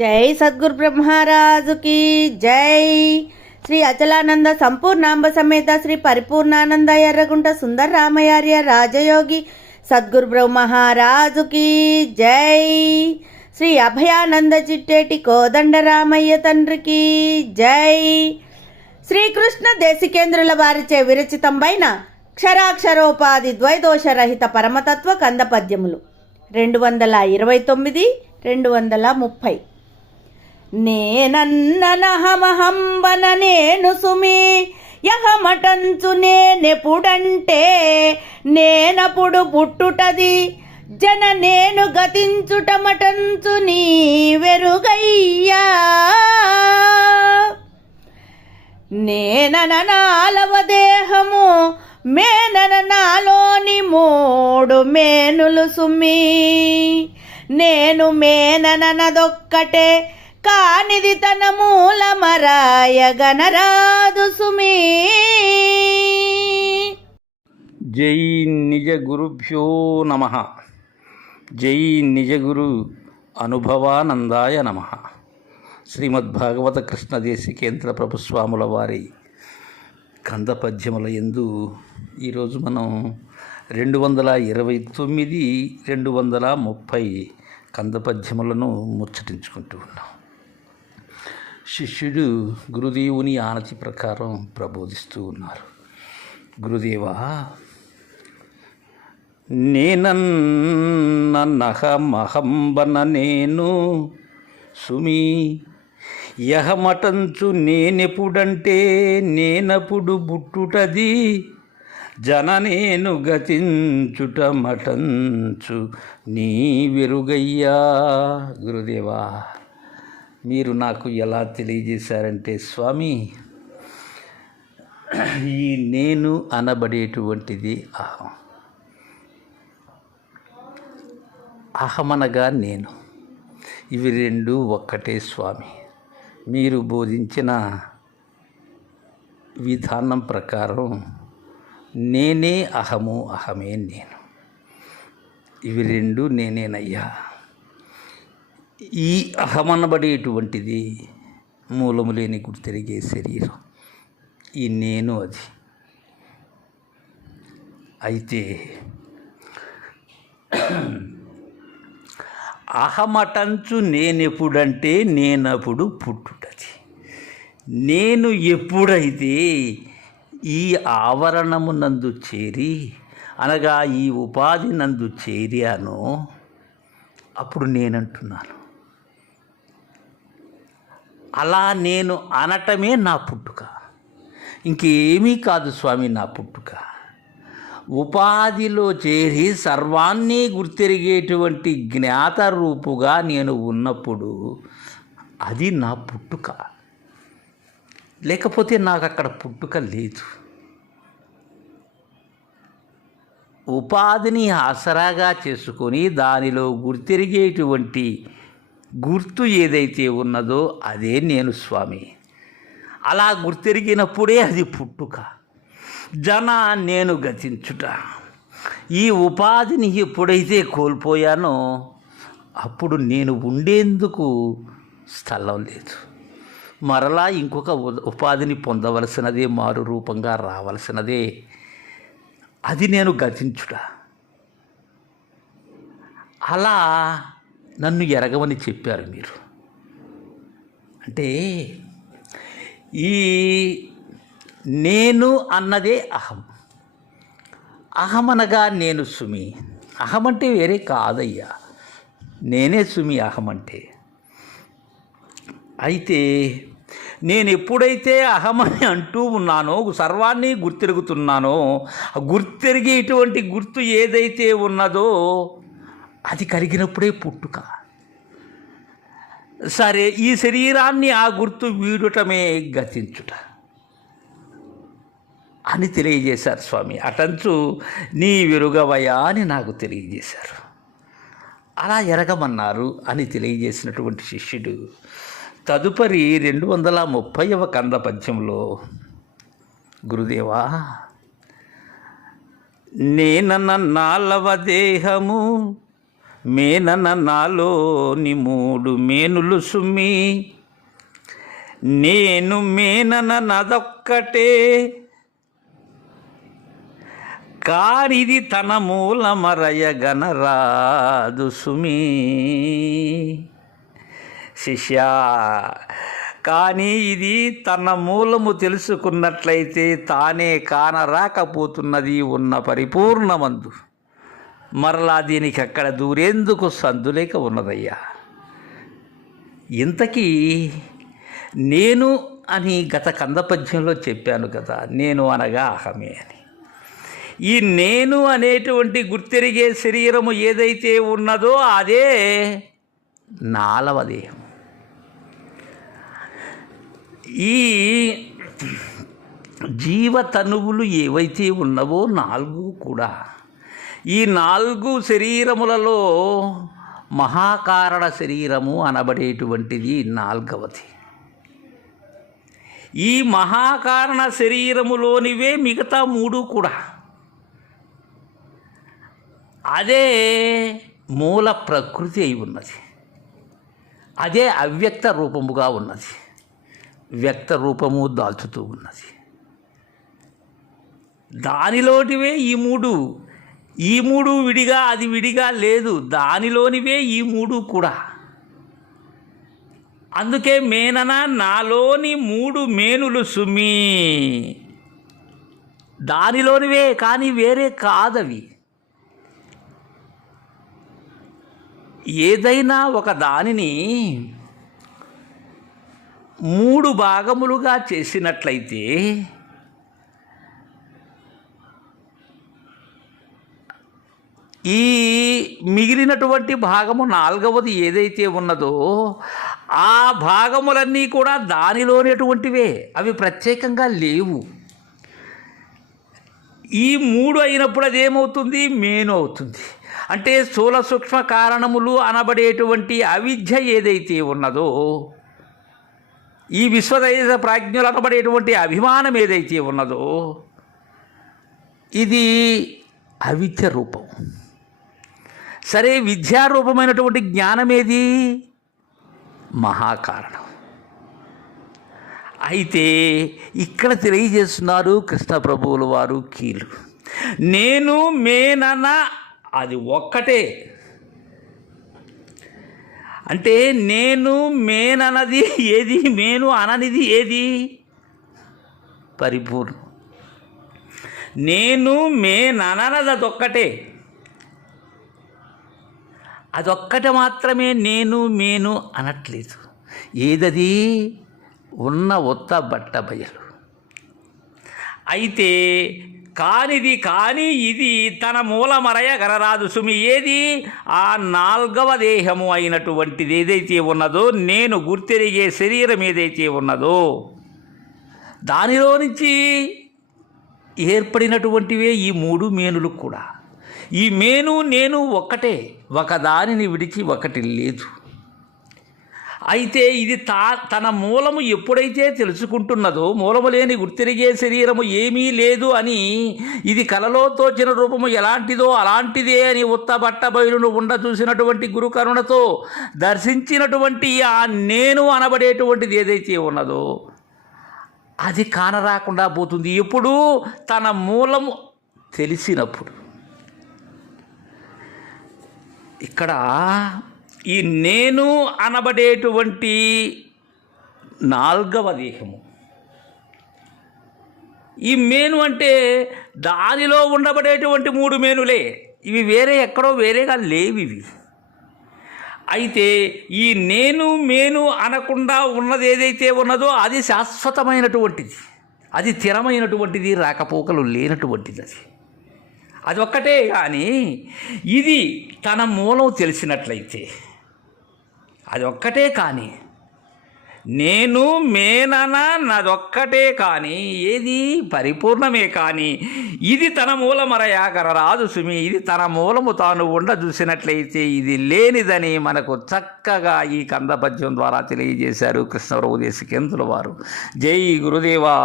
జై సద్గురు బ్రహ్మరాజుకి జై. శ్రీ అచలానంద సంపూర్ణాంబ సమేత శ్రీ పరిపూర్ణానంద ఎర్రగుంట సుందర రామయార్య రాజయోగి సద్గురు బ్రహ్మరాజుకి జై. శ్రీ అభయానంద చిట్టేటి కోదండ రామయ్య తండ్రికి జై. శ్రీకృష్ణ దేశికేంద్రుల వారిచే విరచితంబైన క్షరాక్షరోపాధి ద్వైదోషరహిత పరమతత్వ కందపద్యములు. రెండు వందల ఇరవై తొమ్మిది రెండు వందల ముప్పై. నేనన్ననహమహంబన నేను సుమి యహమటంచు నేనెప్పుడంటే నేనప్పుడు పుట్టుటది. జన నేను గతించుటమటంచు నీ వెరుగయ్యా. నేనన నాలవ దేహము మేనన నాలోని మూడు మేనులు సుమి. నేను మేననదొక్కటే కానిది తన మూలమరాయ గణరాదు సుమీ. జై నిజ గురుభ్యో నమ. జై నిజ గురు అనుభవానందాయ నమ. శ్రీమద్భాగవత కృష్ణదేశికేంద్ర ప్రభుస్వాముల వారి కంద పద్యముల ఎందు ఈరోజు మనం రెండు వందల ఇరవై తొమ్మిది రెండు వందల ముప్పై కంద పద్యములను ముచ్చటించుకుంటూ ఉన్నాం. శిష్యుడు గురుదేవుని ఆనతి ప్రకారం ప్రబోధిస్తూ ఉన్నారు. గురుదేవా నేనన్నహమహంబన నేను సుమి యహమటంచు నేనెప్పుడంటే నేనప్పుడు బుట్టుటది జననేను గతించుట మటంచు నీ వెరుగయ్యా. గురుదేవా మీరు నాకు ఎలా తెలియజేశారంటే స్వామి ఈ నేను అనబడేటువంటిది అహం అహమనగా నేను. ఇవి రెండు ఒక్కటే స్వామి. మీరు బోధించిన విధానం ప్రకారం నేనే అహము అహమే నేను. ఇవి రెండు నేనేనయ్యా. ఈ అహమనబడేటువంటిది మూలము లేని గుర్తెరిగే శరీరం. ఈ నేను అది. అయితే అహమటంచు నేనెప్పుడంటే నేనప్పుడు పుట్టుటది. నేను ఎప్పుడైతే ఈ ఆవరణము నందు చేరి అనగా ఈ ఉపాధి నందు చేరానో అప్పుడు నేనంటున్నాను. అలా నేను అనటమే నా పుట్టుక. ఇంకేమీ కాదు స్వామి నా పుట్టుక. ఉపాధిలో చేరి సర్వాన్ని గుర్తెరిగేటువంటి జ్ఞాత రూపుగా నేను ఉన్నప్పుడు అది నా పుట్టుక. లేకపోతే నాకు అక్కడ పుట్టుక లేదు. ఉపాధిని ఆసరాగా చేసుకొని దానిలో గుర్తెరిగేటువంటి గుర్తు ఏదైతే ఉన్నదో అదే నేను స్వామి. అలా గుర్తెరిగినప్పుడే అది పుట్టుక. జన నేను గతించుట. ఈ ఉపాధిని ఎప్పుడైతే కోల్పోయానో అప్పుడు నేను ఉండేందుకు స్థలం లేదు. మరలా ఇంకొక ఉపాధిని పొందవలసినదే మారు రూపంగా రావలసినదే అది నేను గతించుట. అలా నన్ను ఎరగవని చెప్పారు మీరు. అంటే ఈ నేను అన్నదే అహం. అహం అనగా నేను సుమి. అహం అంటే వేరే కాదయ్యా. నేనే సుమి అహం అంటే. అయితే నేను ఎప్పుడైతే అహమని అంటూ ఉన్నానో సర్వాన్ని గుర్తిరుగుతున్నానో గుర్తిరిగి ఇటువంటి గుర్తు ఏదైతే ఉన్నదో అది కలిగినప్పుడే పుట్టుక. సరే ఈ శరీరాన్ని ఆ గుర్తు వీడటమే గతించుట. అని తెలియజేశారు స్వామి. అటంచు నీ విరుగవయా అని నాకు తెలియజేశారు. అలా ఎరగమన్నారు అని తెలియజేసినటువంటి శిష్యుడు తదుపరి రెండు వందల ముప్పైవ కంద పద్యంలో గురుదేవా నేనన్న నాలవ దేహము మేనన నాలోని మూడు మేనులు సుమ్మి నేను మేనన నదొక్కటే. కారిది తన మూలమరయ గణరాదు సుమి. శిష్య కానీ ఇది తన మూలము తెలుసుకున్నట్లయితే తానే కానరాకపోతున్నది ఉన్న పరిపూర్ణమందు. మరలా దీనికి అక్కడ దూరేందుకు సందులేక ఉన్నదయ్యా. ఇంతకీ నేను అని గత కందపద్యంలో చెప్పాను కదా నేను అనగా అహమే అని. ఈ నేను అనేటువంటి గుర్తెరిగే శరీరము ఏదైతే ఉన్నదో అదే నాలవ దేహం. ఈ జీవతనువులు ఏవైతే ఉన్నవో నాలుగు కూడా ఈ నాలుగు శరీరములలో మహాకారణ శరీరము అనబడేటువంటిది నాల్గవది. ఈ మహాకారణ శరీరములోనివే మిగతా మూడు కూడా. అదే మూల ప్రకృతి అయి ఉన్నది. అదే అవ్యక్త రూపముగా ఉన్నది. వ్యక్త రూపము దాల్చుతూ ఉన్నది. దానిలోటివే ఈ మూడు ఈ మూడు విడిగా అది విడిగా లేదు. దానిలోనివే ఈ మూడు కూడా. అందుకే మేనన నాలోని మూడు మేనులు సుమి. దానిలోనివే కానీ వేరే కాదవి. ఏదైనా ఒక దానిని మూడు భాగములుగా చేసినట్లయితే ఈ మిగిలినటువంటి భాగము నాలుగవది ఏదైతే ఉన్నదో ఆ భాగములన్నీ కూడా దానిలోనేటువంటివే. అవి ప్రత్యేకంగా లేవు. ఈ మూడు అయినప్పుడు అదేమవుతుంది మేను అవుతుంది అంటే స్థూల సూక్ష్మ కారణములు అనబడేటువంటి అవిద్య ఏదైతే ఉన్నదో ఈ విశ్వదైత ప్రాజ్ఞులు అనబడేటువంటి అభిమానం ఏదైతే ఉన్నదో ఇది అవిద్య రూపం. సరే విద్యారూపమైనటువంటి జ్ఞానం ఏది మహాకారణం. అయితే ఇక్కడ తెలియజేస్తున్నారు కృష్ణ ప్రభువుల వారు కీలు. నేను మేనన అది ఒక్కటే. అంటే నేను మేనన్నది ఏది నేను అననిది ఏది? పరిపూర్ణం. నేను మేననది అదొక్కటే. అదొక్కటి మాత్రమే నేను మేను అనట్లేదు. ఏదది? ఉన్న ఒత్త బట్ట బయలు. అయితే కానిది కానీ ఇది తన మూలమరయ గరరాదు సుమి. ఏది? ఆ నాల్గవ దేహము అయినటువంటిది ఏదైతే ఉన్నదో నేను గుర్తెరిగే శరీరం ఏదైతే ఉన్నదో దానిలో నుంచి ఏర్పడినటువంటివే ఈ మూడు మేనులు కూడా. ఈ మేను నేను ఒక్కటే ఒకదానిని విడిచి ఒకటి లేదు. అయితే ఇది తా తన మూలము ఎప్పుడైతే తెలుసుకుంటున్నదో మూలము లేని గుర్తిరిగే శరీరము ఏమీ లేదు అని ఇది కలలో తోచిన రూపము ఎలాంటిదో అలాంటిదే అని ఉత్తబట్ట బయలును ఉండ చూసినటువంటి గురు కరుణతో దర్శించినటువంటి ఆ నేను అనబడేటువంటిది ఏదైతే ఉన్నదో అది కానరాకుండా పోతుంది. ఎప్పుడు తన మూలము తెలిసినప్పుడు. ఇక్కడ ఈ నేను అనబడేటువంటి నాల్గవ దేహము. ఈ మేను అంటే దానిలో ఉండబడేటువంటి మూడు మేనులే. ఇవి వేరే ఎక్కడో వేరేగా లేవివి ఇవి. అయితే ఈ నేను మేను అనకుండా ఉన్నది ఏదైతే ఉన్నదో అది శాశ్వతమైనటువంటిది. అది స్థిరమైనటువంటిది రాకపోకలు లేనటువంటిది అది. అది ఒక్కటే కానీ ఇది తన మూలం తెలిసినట్లయితే అది ఒక్కటే కానీ నేను మేనన నాదొక్కటే కానీ ఏది పరిపూర్ణమే కానీ ఇది తన మూలమరయాకర రాదు సుమి ఇది తన మూలము తాను ఉండ చూసినట్లయితే ఇది లేనిదని మనకు చక్కగా ఈ కందపద్యం ద్వారా తెలియజేశారు కృష్ణరావు దేశికేంద్రుల వారు. జై గురుదేవా.